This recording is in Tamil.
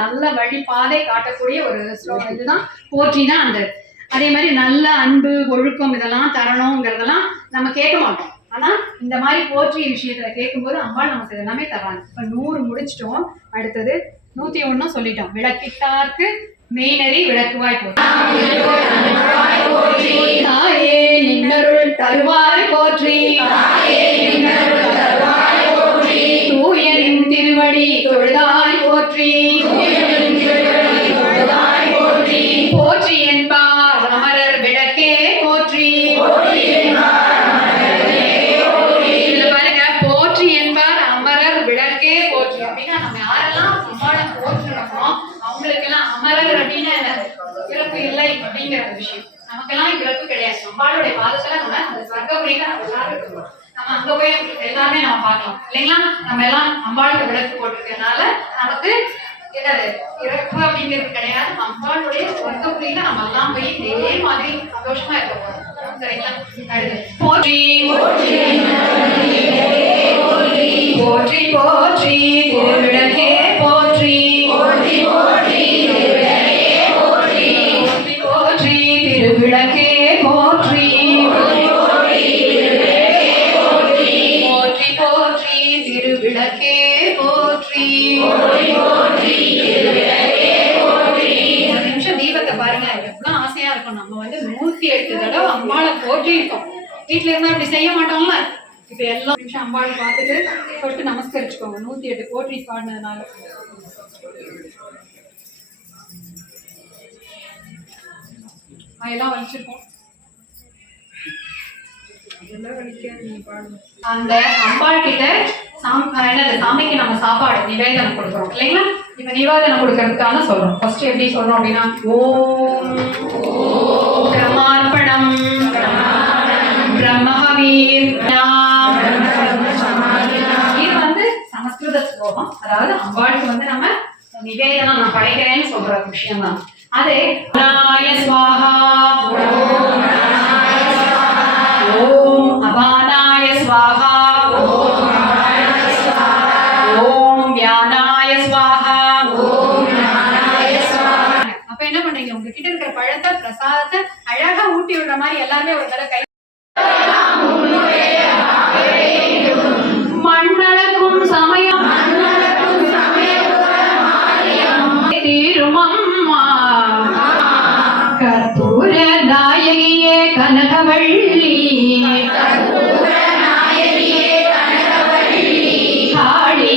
நல்ல வழி பாதை காட்டக்கூடிய ஒரு ஸ்லோகம். இதுதான் போற்றினா அந்த. அதே மாதிரி நல்ல அன்பு ஒழுக்கம் இதெல்லாம் தரணுங்கிறதெல்லாம் நம்ம கேட்க மாட்டோம். ஆனா இந்த மாதிரி போற்றி விஷயத்துல கேட்கும்போது அம்பாள் நமக்கு எல்லாமே தர்றாங்க. இப்ப 100 முடிச்சிட்டோம். அடுத்தது 101 சொல்லிட்டோம். விளக்கிட்டார்க்கு மெய்நெறி விளக்குவாய் போற்றி, தாயே நின்னருள் தருவாய் போற்றி, தூயனின் திருவடி தொழுதாய் போற்றி, போற்றி என்பார் அமரர் விளக்கே போற்றி. பாருங்க, போற்றி என்பார் அமரர் விளக்கே போற்றி அப்படின்னா நம்ம யாரெல்லாம் அம்பாளை போற்றுறோமோ அவங்களுக்கெல்லாம் அமரர் அப்படின்னு பிறப்பு இல்லை அப்படிங்கிற விஷயம். நமக்கெல்லாம் பிறப்பு கிடையாது. அம்பாளுடைய பாதத்துல நம்ம அந்த சொர்க்கபுரியில நம்ம அங்க போய் எல்லாமே நம்ம பார்க்கலாம் இல்லைங்களா? நம்ம எல்லாம் அம்பாளுக்கு விளக்கு போட்டிருக்கனால நமக்கு என்னது இறப்பு அப்படிங்கிறது கிடையாது. அம்பாளுடைய சொர்க்கபுரியில நம்ம எல்லாம் போய் இதே மாதிரி சந்தோஷமா இருக்க. சரிங்களா? போற்றி போற்றி போற்றி திருவிளக்கே போற்றி, போற்றி போற்றி திருவிளக்கே போற்றி, போற்றி போற்றி திருவிளக்கே போற்றி. ஒரு நிமிஷம் தீபத்தை பாருங்க, எவ்வளவு ஆசையா இருக்கும். நம்ம 108 தடவை அம்பாளை போற்றி இருக்கோம். வீட்டுல இருந்தா அப்படி செய்ய மாட்டோம்ல. இப்ப எல்லா நிமிஷம் அம்பாளை பார்த்துட்டு தொட்டு நமஸ்கரிச்சுக்கோங்க. 108 போற்றி பாடினதுனால. எல்லாம் வலிச்சிருக்கோம். அந்த அம்பாள் கிட்ட சாமிக்கு நம்ம சாப்பாடு நிவேதனம் கொடுக்குறோம் இல்லைங்களா? இப்ப நிவேதனம் கொடுக்கறதுக்கான சொல்றோம். ஃபர்ஸ்ட் எப்படி சொல்றோம் அப்படின்னா, ஓம் பிரமார்ப்பணம் பிரம்மஹவீர். இது சமஸ்கிருத ஸ்லோகம். அதாவது அம்பாளுக்கு நம்ம நிவேதனம் நான் படைக்கிறேன்னு சொல்ற விஷயம் தான். அதே ஸ்வாஹா, ஓம் அபானாய ஸ்வாஹா, ஓம் ஞானாய ஸ்வாஹா. அப்ப என்ன பண்றீங்க? உங்ககிட்ட இருக்கிற பழத்தை பிரசாதத்தை அழகா ஊட்டி விடுற மாதிரி எல்லாருமே ஒரு தடவை கை மண்ணளக்கும் சமயம் திருமம்மா கற்பூர நாயகியே கனகவள்ளி, காளி